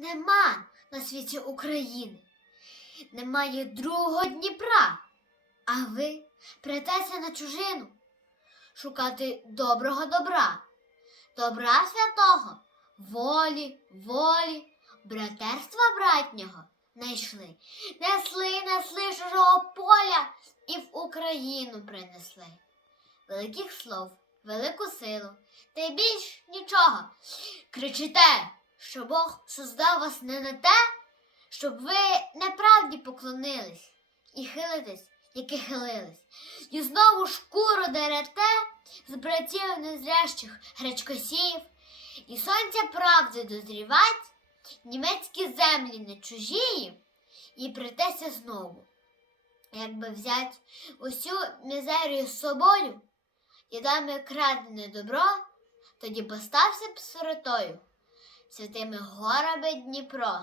Нема на світі України, немає другого Дніпра, а ви претеся на чужину. Шукати доброго добра, добра святого, волі, волі, братерства братнього найшли, несли, несли чужого поля і в Україну принесли. Великих слов, велику силу, та й більш нічого. Кричите, що Бог создав вас не на те, щоб ви неправді поклонились і хилитесь, як і хилились, і знову шкуру дерете з братів незрящих гречкосіїв, і сонця правди дозрівать, німецькі землі не чужії, і притеся знову. Якби взять усю мізерію з собою і дами крадене добро, тоді постався б сиротою святими горами Дніпро.